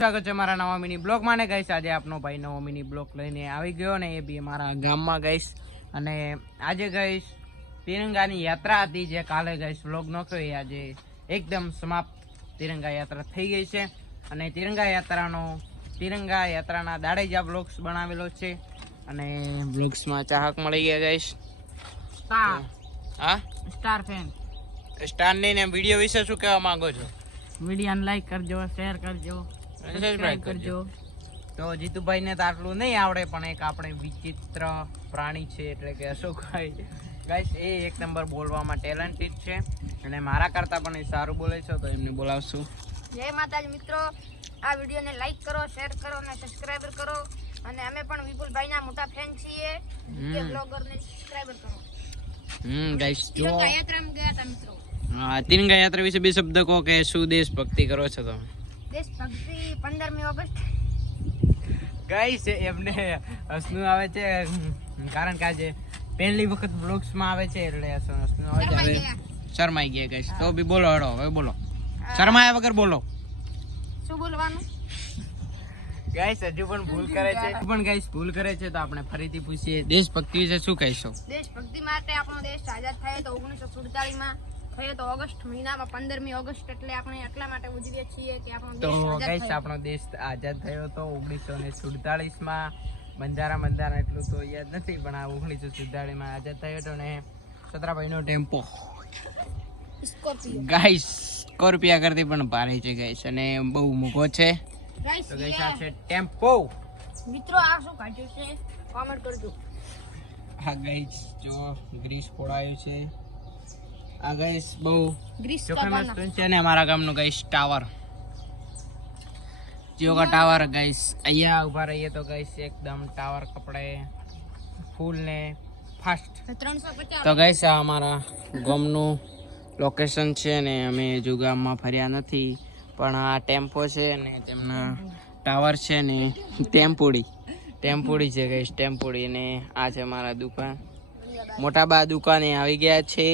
સ્વાગત છે મારા નવા મિની બ્લોગ માં ને ગાઈસ આજે આપનો ભાઈ નવો મિની બ્લોગ લઈને આવી ગયો ને એ બી મારા ગામમાં ગાઈસ અને આજે ગાઈસ તિરંગાની યાત્રા હતી જે કાલે ગાઈસ બ્લોગ નોખ્યો એ આજે એકદમ સમાપ્ત તિરંગા યાત્રા થઈ ગઈ છે અને તિરંગા યાત્રાના દાડે જ આ બ્લોગ્સ બનાવેલો છે અને બ્લોગ્સમાં ચાહક મળી ગયા ગાઈસ સ્ટાર ફેન સ્ટાર ને વિડિયો વિશે શું કહેવા માંગો છો? વિડિયોને લાઈક કરજો, શેર કરજો, સબસ્ક્રાઇબ કરજો. તો જીતુભાઈ ને તો આટલું નહીં આવડે પણ એક આપણે વિચિત્ર પ્રાણી છે એટલે કે અશોકભાઈ ગાઈસ એ એક નંબર બોલવામાં ટેલેન્ટેડ છે અને મારા કરતા પણ એ સારું બોલે છે તો એમને બોલાવશું. જય માતાજી મિત્રો, આ વિડિયોને લાઈક કરો, શેર કરો અને સબસ્ક્રાઇબર કરો અને અમે પણ વિપુલભાઈના મોટા ફેન છીએ. કે બ્લોગરને સબસ્ક્રાઇબર કરો. ગાઈસ જો તિરંગા યાત્રામાં ગયા હતા મિત્રો. હા, તિરંગા યાત્રા વિશે બે શબ્દ કહો કે શું દેશભક્તિ કરો છો તમે? દેશભક્તિ 15મી ઓગસ્ટ. ગાઈસ એમને હસનું આવે છે કારણ કે આજે પહેલી વખત બ્લોગ્સ માં આવે છે એટલે હસનું આવે છે. હવે શરમાઈ ગયા ગાઈસ તો બી બોલો, હડો હવે બોલો, શરમાયા વગર બોલો. શું બોલવાનું? ગાઈસ હજુ પણ ભૂલ કરે છે ભૂલ કરે છે તો આપણે ફરીથી પૂછીએ દેશભક્તિ વિશે શું કહીશો? દેશભક્તિ માટે આપણો દેશ આઝાદ થયો તો 1947 માં થયો તો ઓગસ્ટ મહિનામાં 15મી ઓગસ્ટ એટલે આપણે એટલા માટે ઉજવીએ છીએ કે આપણો દેશ આઝાદ થયો. ગાઈસ આપણો દેશ આઝાદ થયો તો 1947 માં બંધારણ એટલું તો યાદ નથી પણ આ 1947 માં આઝાદ થયો તો ને સતરાભાઈ નો ટેમ્પો ગાઈસ સ્કોર્પિયા કરતી પણ ભારે છે ગાઈસ અને બહુ મોંઘો છે. તો ગાઈસ આ છે ટેમ્પો. મિત્રો આ શું કાઢ્યું છે કોમેન્ટ કરજો. હા ગાઈસ જો ગ્રીસ પોડાયું છે. આ ગાઈસ બહુ ગ્રીસ ફેમસ છે અને અમારા ગામનું ગાઈસ ટાવર જીઓ કા ટાવર ગાઈસ અહીંયા ઉભા રહીએ તો ગાઈસ એકદમ ટાવર કપડે ફૂલ ને ફાસ્ટ 350. તો ગાઈસ આ અમારા ગામનું લોકેશન છે ને અમે હજુ ગામમાં ફર્યા નથી પણ આ ટેમ્પો છે ને તેમના ટાવર છે ને ટેમ્પોડી છે ગાઈસ ટેમ્પોડી અને આ છે મારા દુકાન મોટા બા દુકાને આવી ગયા છે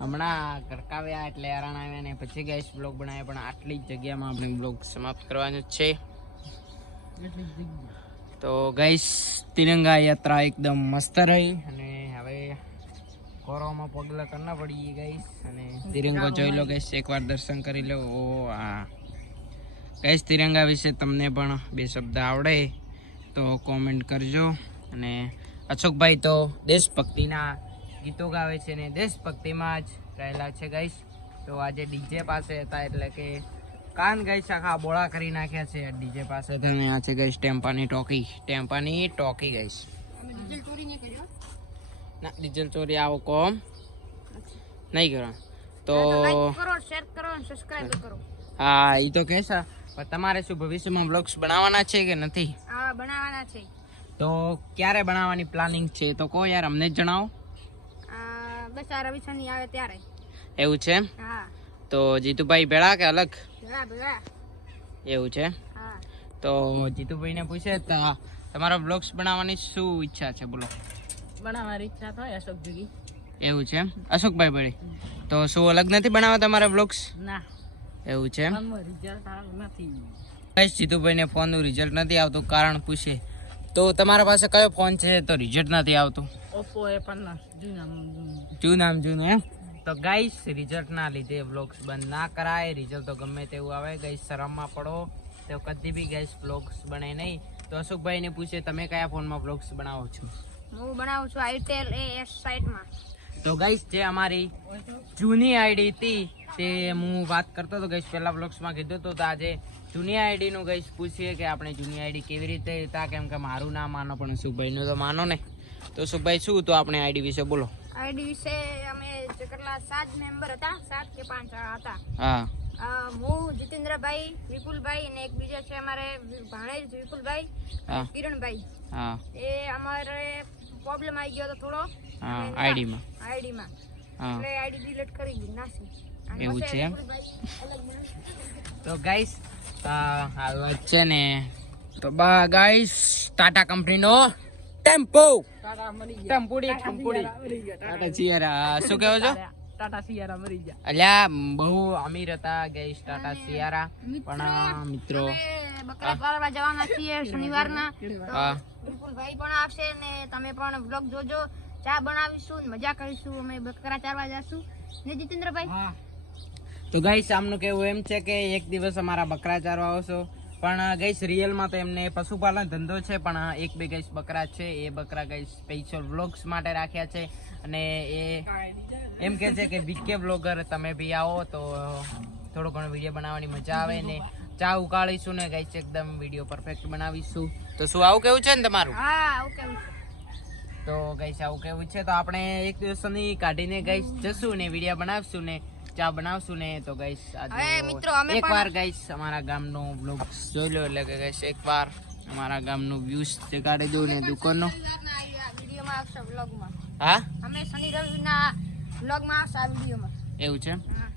હમણાં ઘરકાવ્યા એટલે આરાણ આવ્યા ને પછી ગાઈસ બ્લોગ બનાવ્યા પણ આટલી જ જગ્યામાં આપણે બ્લોગ સમાપ્ત કરવાનો છે. તો ગાઈસ તિરંગા યાત્રા એકદમ મસ્ત રહી અને હવે કોરોમાં પગલા કરના પડી ગાઈસ અને તિરંગો જોઈ લો ગાઈસ, એકવાર દર્શન કરી લો. ઓ આ ગાઈસ તિરંગા વિશે તમને પણ બે શબ્દ આવડે તો કોમેન્ટ કરજો. અને અશોકભાઈ તો દેશભક્તિના ગીતો ગાવે છે ને દેશભક્તિમાં જ રહેલા છે ગાઈસ. તો આજે ડીજે પાસે હતા એટલે કે કાન ગાઈસ આખા બોળા કરી નાખ્યા છે ડીજે પાસે અને આ છે ગાઈસ ટેમ્પાની ટોકી ગાઈસ. ડીઝલ ચોરી નહીં કર્યો ના ડીઝલ ચોરી આવો કોમ નહીં કરો તો લાઈક કરો, શેર કરો અને સબસ્ક્રાઇબ કરો. હા એ તો કહેશા પણ તમારે શું ભવિષ્યમાં બ્લોગ્સ બનાવવાના છે કે નથી? હા બનાવવાના છે. તો ક્યારે બનાવવાની પ્લાનિંગ છે તો કહો યાર, અમને જ જણાવો. બસ આ રવિ શનિ આવે ત્યારે. એવું છે? હા. તો જીતુભાઈ ભેળા કે અલગ? ભેળા. એવું છે? હા. તો જીતુભાઈને પૂછે તો તમારા બ્લોગ્સ બનાવવાની શું ઈચ્છા છે બોલો? બનાવવાની ઈચ્છા થાય અશોક જોગી. એવું છે? અશોકભાઈ ભેળી તો શું અલગ નથી બનાવવા તમારા બ્લોગ્સ? ના, એવું છે? રિઝલ્ટ સારું નથી. ગાઈસ જીતુભાઈને ફોનનું રિઝલ્ટ નથી આવતું કારણ પૂછે તો તમારા પાસે કયો ફોન છે તો રિઝલ્ટ નથી આવતું? ઓપ્પો A15 જૂનું એમ? તો ગાઈસ રિઝલ્ટના લીધે વ્લોગ્સ બંધ ના કરાય. રિઝલ્ટ તો ગમે તેવું આવે ગાઈસ, શરમમાં પડો તો કદી બી ગાઈસ વ્લોગ્સ બને નહીં. તો અશોકભાઈને પૂછે તમે કયા ફોનમાં વ્લોગ્સ બનાવો છો? હું બનાવું છું આઈટેલ AS સાઇટમાં. તો ગાઈસ જે અમારી જૂની આઈડી હતી તે હું વાત કરતો હતો ગાઈસ પહેલા વ્લોગ્સમાં કીધું તો આજે જૂની આઈડીનું ગાઈસ પૂછીએ કે આપણે જૂની આઈડી કેવી રીતે હતા કેમ કે મારું ના માનો પણ સુખભાઈનું તો માનો ને. તો સુખભાઈ શું તો આપણે આઈડી વિશે બોલો. આઈડી વિશે અમે કેટલા 7 મેમ્બર હતા, 7 કે 5 હતા. હા. હું જીતેન્દ્રભાઈ, વિપુલભાઈ અને એક બીજા છે અમારે ભાણેજ વિપુલભાઈ, કિરણભાઈ. હા. એ અમારે પ્રોબ્લેમ આવી ગયો તો થોડો આઈડીમાં એટલે આઈડી ડિલીટ કરી દીધી, નાસી. એવું છે એમ? તો ગાઈસ આ વાત છે ને તો બા ગાઈસ ટાટા કંપનીનો ટેમ્પો ટાટા ચિયર શું કહો છો? ટાટા સિયારા મરી ગયા. અલ્યા બહુ અમીર હતા ગઈસ ટાટા સિયારા, પણ મિત્રો અમે બકરા પાળવા જવાના છીએ શનિવારના. હા વિપુલભાઈ પણ આવશે ને તમે પણ વ્લોગ જોજો. ચા બનાવીશું ને મજા કરીશું. અમે બકરા ચારવા જશું ને જીતેન્દ્રભાઈ. તો ગાઈસ આમનું કેવું એમ છે કે એક દિવસ અમારા બકરા ચારવા આવશો, પણ ગાઈસ રિયલમાં તો એમને પશુપાલન ધંધો છે, પણ એક બે ગાઈસ બકરા છે, એ બકરા ગાઈસ સ્પેશિયલ વ્લોગ્સ માટે રાખ્યા છે. અને એ એમ કે છે કે વીકે વ્લોગર તમે બી આવો તો થોડો ઘણો વિડીયો બનાવવાની મજા આવે ને ચા ઉકાળીશું ને ગાઈસ એકદમ વિડીયો પરફેક્ટ બનાવીશું. તો શું આવું કેવું છે ને તમારું? હા ઓકે. તો ગાઈસ આવું કેવું છે તો આપણે એક દિવસની કાઢીને ગાઈસ જશું ને વિડીયો બનાવશું ને ચા બનાવશું ને. તો ગાઈસ હવે મિત્રો અમે એકવાર ગાઈસ અમારા ગામનો વ્લોગ જોઈ લો, એટલે કે ગાઈસ એકવાર અમારા ગામનું વ્યૂઝ દેખાડી દઉં ને દુકાનનો. વિડીયોમાં આવશે વ્લોગમાં. હા અમે શનિ રવિના વ્લોગમાં આવશે આ વિડીયોમાં. એવું છે.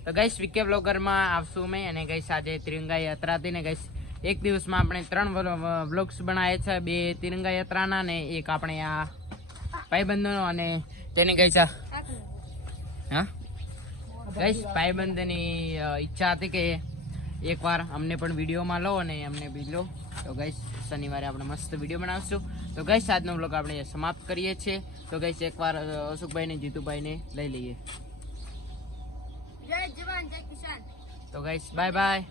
તો ગાઈસ વીકે વ્લોગરમાં આવશું અમે. અને ગાઈસ આજે તિરંગા યાત્રા હતી ને ગાઈસ એક દિવસમાં આપણે 3 વ્લોગ્સ બનાવ્યા છે, 2 તિરંગા યાત્રાના ને એક આપણે આ ભાઈબંધનો. અને તેની ગાઈસ હા ગાઈસ ભાઈબંધની ઈચ્છા હતી કે એકવાર અમને પણ વિડીયોમાં લો અને અમને બી લો. તો ગાઈસ શનિવારે આપણે મસ્ત વિડીયો બનાવશું. તો ગાઈસ આજનો વ્લોગ આપણે સમાપ્ત કરીએ છીએ. તો ગાઈસ એકવાર અશોકભાઈને જીતુભાઈને લઈ લઈએ. જય જવાન જય કિસાન. તો ગાઈસ બાય બાય.